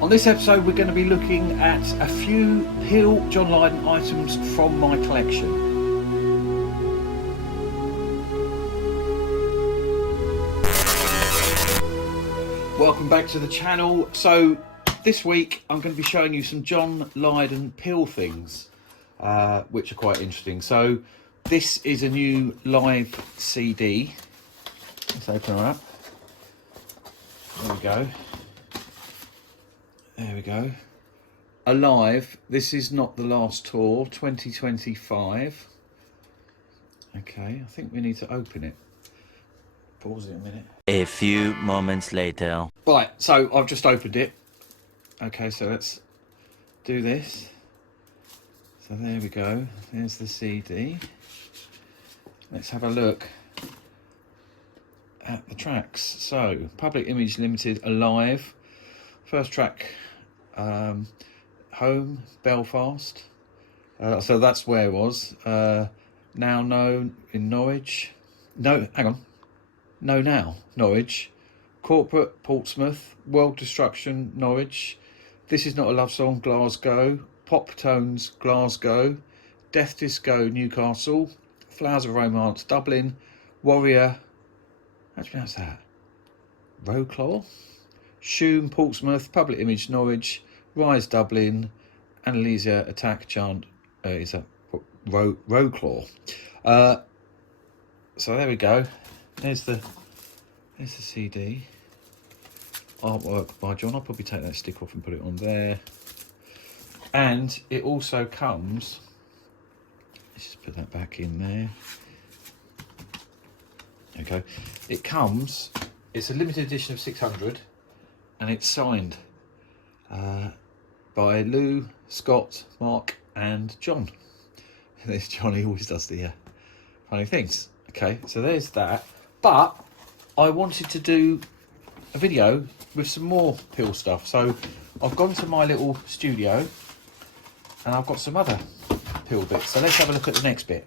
On this episode we're going to be looking at a few PiL John Lydon items from my collection. Welcome back to the channel. So this week I'm going to be showing you some John Lydon PiL things, which are quite interesting. So this is a new live CD. Let's open her up. There we go. There we go. Alive. This is not the last tour, 2025. Okay, I think we need to open it. Pause it a minute. A few moments later. Right, so I've just opened it. Okay, so let's do this. So there we go. There's the CD. Let's have a look at the tracks. So, Public Image Ltd, Alive. First track, Home, Belfast. So that's where it was. Now Known in Norwich. No, hang on. No Now, Norwich. Corporate, Portsmouth. World Destruction, Norwich. This Is Not a Love Song, Glasgow. Pop Tones, Glasgow. Death Disco, Newcastle. Flowers of Romance, Dublin. Warrior, how do you pronounce that? Roclaw. Shoom, Portsmouth. Public Image, Norwich. Rise, Dublin. Annalisa, Attack, Chant. Is that Roclaw? So there we go. There's the CD. Artwork by John. I'll probably take that stick off and put it on there. And it also comes. Let's just put that back in there. Okay. It comes. It's a limited edition of 600, and it's signed by Lou, Scott, Mark, and John. There's John. He always does the funny things. Okay, so there's that. But I wanted to do a video with some more PiL stuff. So I've gone to my little studio and I've got some other PiL bits. So let's have a look at the next bit.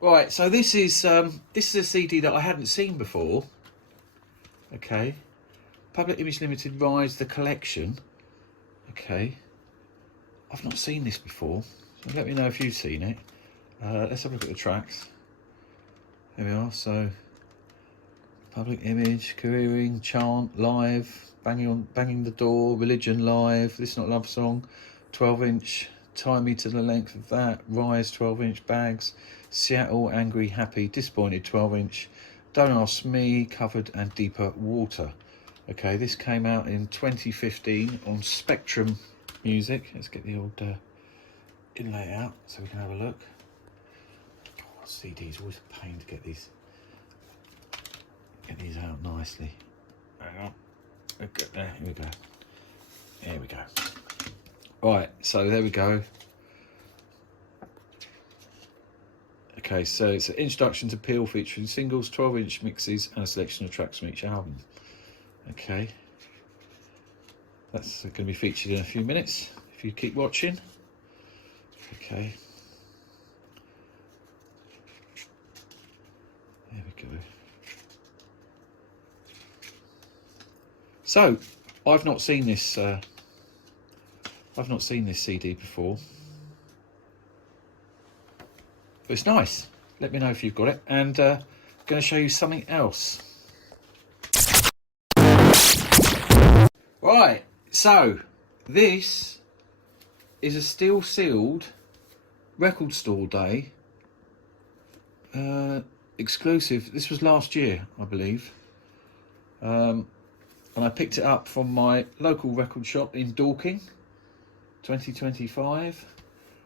Right, so this is a CD that I hadn't seen before. Okay. Public Image Ltd, Rise, the collection. Okay. I've not seen this before. So let me know if you've seen it. Let's have a look at the tracks. There we are. So Public Image, Careering, Chant, Live, Banging the Door, Religion, Live, This Not Love Song, 12-inch, Tie Me to the Length of That, Rise, 12-inch, Bags, Seattle, Angry, Happy, Disappointed, 12-inch, Don't Ask Me, Covered and Deeper Water. Okay, this came out in 2015 on Spectrum Music. Let's get the old inlay out so we can have a look. Oh, CD's always a pain to get these out nicely. Hang on. Okay, there we go. There we go. Right, so there we go. Okay, so it's an introduction to PiL featuring singles, 12-inch mixes, and a selection of tracks from each album. Okay. That's going to be featured in a few minutes, if you keep watching. Okay. There we go. So, I've not seen this CD before. But it's nice. Let me know if you've got it. And I'm going to show you something else. Right, so this is a steel sealed record store day exclusive. This was last year, I believe. And I picked it up from my local record shop in Dorking, 2025.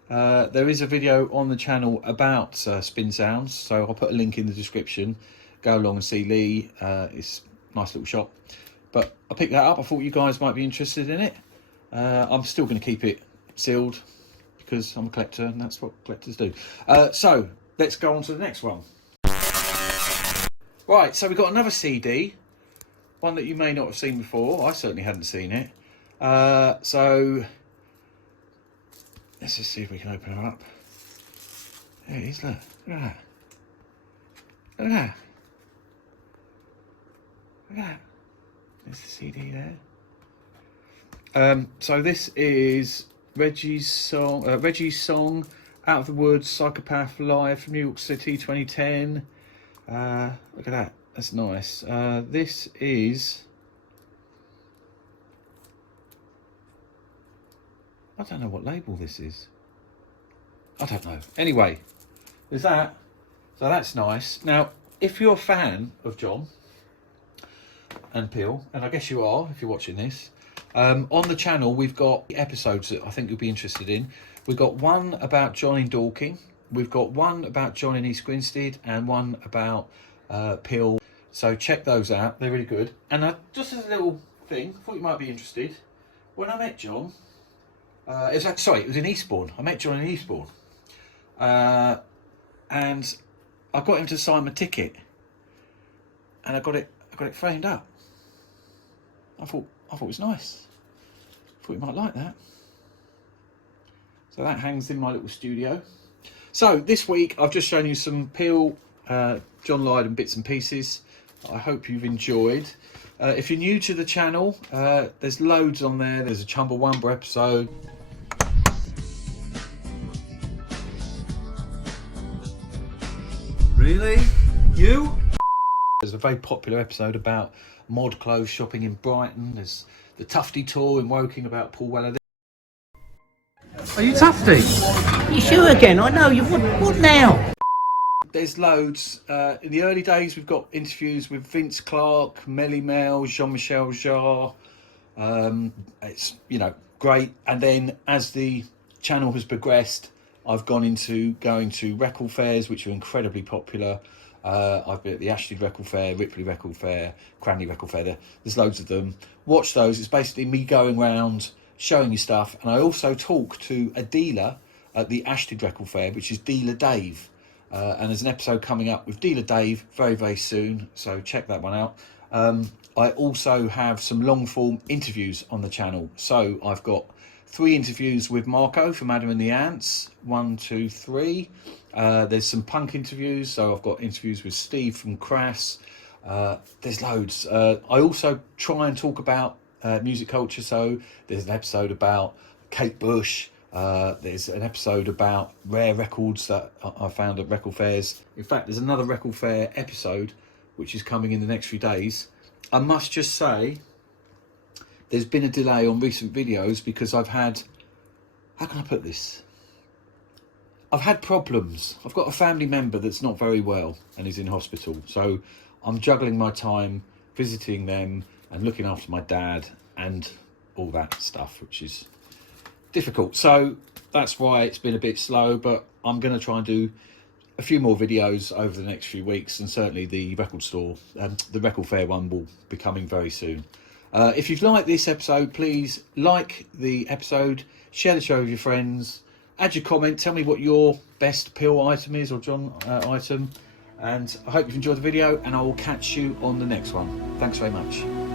There is a video on the channel about Spin Sounds, so I'll put a link in the description. Go along and see Lee. It's a nice little shop. But I picked that up. I thought you guys might be interested in it. I'm still going to keep it sealed because I'm a collector and that's what collectors do. So let's go on to the next one. Right, so we've got another CD. One that you may not have seen before. I certainly hadn't seen it. So let's just see if we can open her up. There it is, look. Look at that. Look at that. Look at that. There's the CD there. So this is Reggie's song, Out of the Woods, Psychopath Live from New York City 2010. Look at that, that's nice. This is, I don't know what label this is. I don't know. Anyway, there's that. So that's nice. Now, if you're a fan of John and PiL, and I guess you are if you're watching this, on the channel we've got episodes that I think you'll be interested in. We've got one about John in Dorking, we've got one about John in East Grinstead, and one about PiL. So check those out, they're really good. And just as a little thing, I thought you might be interested. When I met John, it was in Eastbourne. I met John in Eastbourne, and I got him to sign my ticket, and I got it framed up. I thought it was nice. I thought you might like that. So that hangs in my little studio. So this week I've just shown you some PiL, John Lydon bits and pieces. I hope you've enjoyed. If you're new to the channel, there's loads on there. There's a Chumbawamba episode. Really? You? There's a very popular episode about mod clothes shopping in Brighton. There's the Tufty tour in Woking about Paul Weller. Are you Tufty? You sure again? I know you. What now? There's loads. In the early days, we've got interviews with Vince Clarke, Melly Mel, Jean-Michel Jarre. It's, you know, great. And then as the channel has progressed, I've gone into going to record fairs, which are incredibly popular. I've been at the Ashford Record Fair, Ripley Record Fair, Cranley Record Fair. There's loads of them. Watch those. It's basically me going around showing you stuff. And I also talk to a dealer at the Ashford Record Fair, which is Dealer Dave. And there's an episode coming up with Dealer Dave very, very soon. So check that one out. I also have some long form interviews on the channel. So I've got 3 interviews with Marco from Adam and the Ants. 1, 2, 3. There's some punk interviews. So I've got interviews with Steve from Crass. There's loads. I also try and talk about music culture. So there's an episode about Kate Bush. There's an episode about rare records that I found at record fairs. In fact, there's another record fair episode which is coming in the next few days. I must just say, there's been a delay on recent videos because I've had, how can I put this? I've had problems. I've got a family member that's not very well and is in hospital. So I'm juggling my time visiting them and looking after my dad and all that stuff, which is difficult. So that's why it's been a bit slow, but I'm going to try and do a few more videos over the next few weeks, and certainly the record store, the record fair one will be coming very soon. If you've liked this episode, please like the episode, share the show with your friends, add your comment, tell me what your best PiL item is, or John item, and I hope you've enjoyed the video, and I will catch you on the next one. Thanks very much.